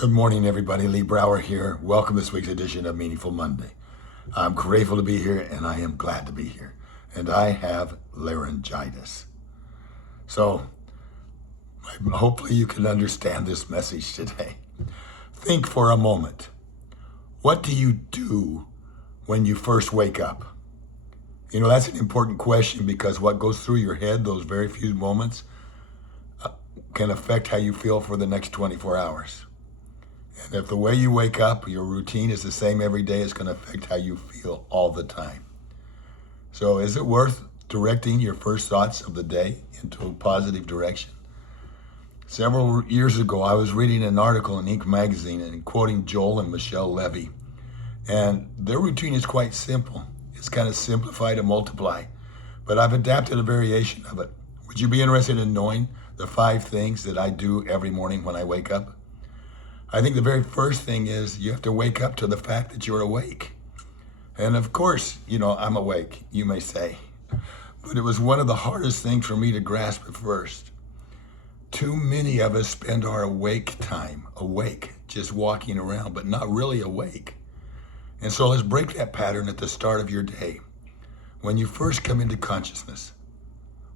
Good morning, everybody. Lee Brower here. Welcome to this week's edition of Meaningful Monday. I'm grateful to be here, and I am glad to be here. And I have laryngitis. So hopefully you can understand this message today. Think for a moment. What do you do when you first wake up? You know, that's an important question because what goes through your head, those very few moments, can affect how you feel for the next 24 hours. And if the way you wake up, your routine is the same every day, it's going to affect how you feel all the time. So is it worth directing your first thoughts of the day into a positive direction? Several years ago, I was reading an article in Inc. magazine and quoting Joel and Michelle Levy. And their routine is quite simple. It's kind of simplify to multiply. But I've adapted a variation of it. Would you be interested in knowing the 5 things that I do every morning when I wake up? I think the very first thing is you have to wake up to the fact that you're awake. And of course, I'm awake, you may say. But it was one of the hardest things for me to grasp at first. Too many of us spend our awake time, just walking around, but not really awake. And so let's break that pattern at the start of your day. When you first come into consciousness,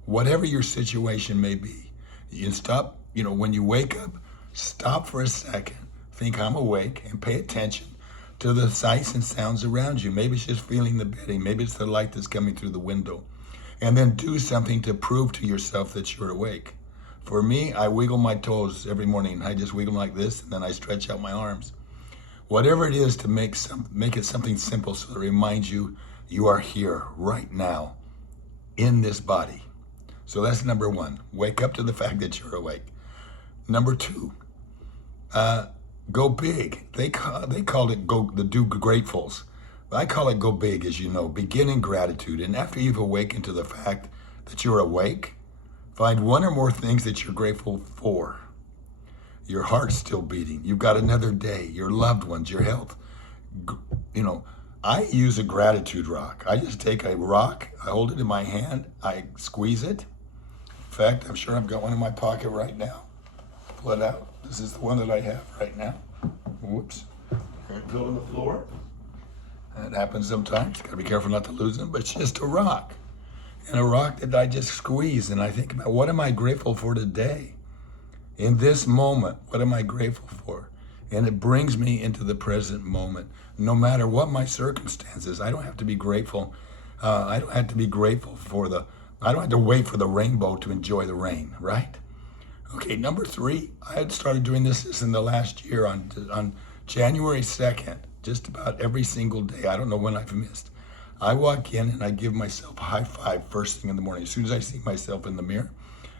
whatever your situation may be, you can stop, when you wake up, stop for a second, think I'm awake, and pay attention to the sights and sounds around you. Maybe it's just feeling the bedding. Maybe it's the light that's coming through the window. And then do something to prove to yourself that you're awake. For me, I wiggle my toes every morning. I just wiggle like this, and then I stretch out my arms. Whatever it is to make it something simple so that it reminds you you are here right now in this body. So that's number 1. Wake up to the fact that you're awake. Number 2, go big. They called it the Do Gratefuls. I call it go big, as you know. Begin in gratitude. And after you've awakened to the fact that you're awake, find 1 or more things that you're grateful for. Your heart's still beating. You've got another day. Your loved ones, your health. I use a gratitude rock. I just take a rock, I hold it in my hand, I squeeze it. In fact, I'm sure I've got one in my pocket right now. Pull it out. This is the one that I have right now. Whoops. Here it fell on the floor. That happens sometimes. Gotta be careful not to lose them, but it's just a rock. And a rock that I just squeeze, and I think about, what am I grateful for today? In this moment, what am I grateful for? And it brings me into the present moment. No matter what my circumstances, I don't have to be grateful. I don't have to wait for the rainbow to enjoy the rain, right? Okay, number 3, I had started doing this in the last year on January 2nd, just about every single day. I don't know when I've missed. I walk in and I give myself a high five first thing in the morning. As soon as I see myself in the mirror,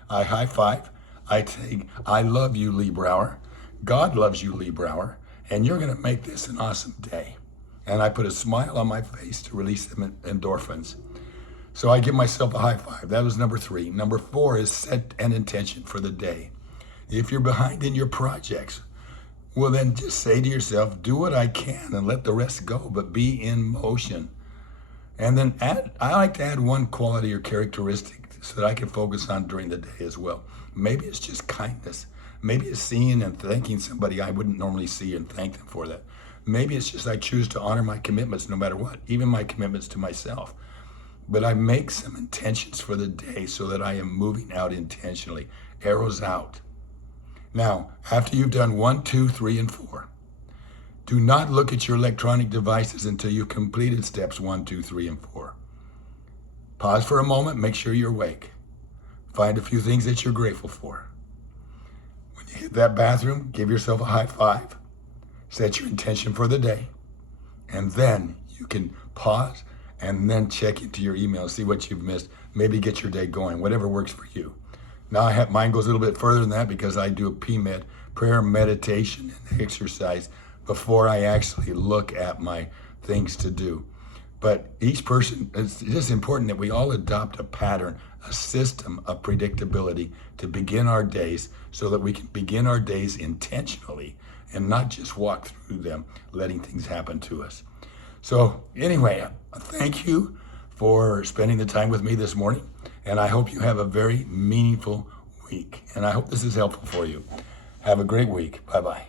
I high five. I take, I love you, Lee Brower. God loves you, Lee Brower. And you're going to make this an awesome day. And I put a smile on my face to release the endorphins. So I give myself a high five. That was number 3. Number 4 is set an intention for the day. If you're behind in your projects, well then just say to yourself, do what I can and let the rest go, but be in motion. And then I like to add 1 quality or characteristic so that I can focus on during the day as well. Maybe it's just kindness. Maybe it's seeing and thanking somebody I wouldn't normally see and thank them for that. Maybe it's just I choose to honor my commitments no matter what, even my commitments to myself. But I make some intentions for the day so that I am moving out intentionally. Arrows out. Now, after you've done 1, 2, 3, and 4, do not look at your electronic devices until you've completed steps 1, 2, 3, and 4. Pause for a moment, make sure you're awake. Find a few things that you're grateful for. When you hit that bathroom, give yourself a high five. Set your intention for the day. And then you can pause and then check into your email, see what you've missed, maybe get your day going, whatever works for you. Now mine goes a little bit further than that because I do a PMED, prayer, meditation, and exercise before I actually look at my things to do. But each person, it's just important that we all adopt a pattern, a system of predictability to begin our days so that we can begin our days intentionally and not just walk through them, letting things happen to us. So anyway, thank you for spending the time with me this morning. And I hope you have a very meaningful week. And I hope this is helpful for you. Have a great week. Bye-bye.